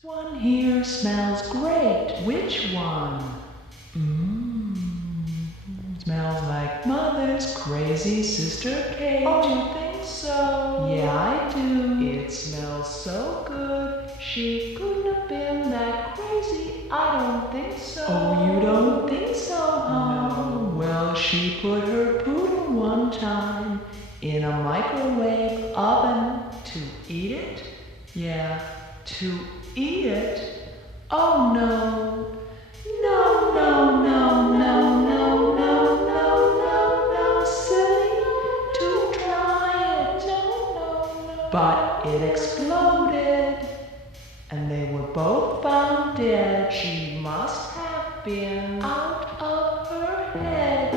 This one here smells great. Which one? Smells like Mother's crazy sister cake. Oh, you think so? Yeah, I do. It smells so good. She couldn't have been that crazy. I don't think so. Oh, you don't think so, huh? No. Well, she put her poodle one time in a microwave oven to eat it. Yeah, to eat it? Oh, no. No, no, no, no, no, no, no, no, no, silly, to try it. No. But it exploded, and they were both found dead. She must have been out of her head.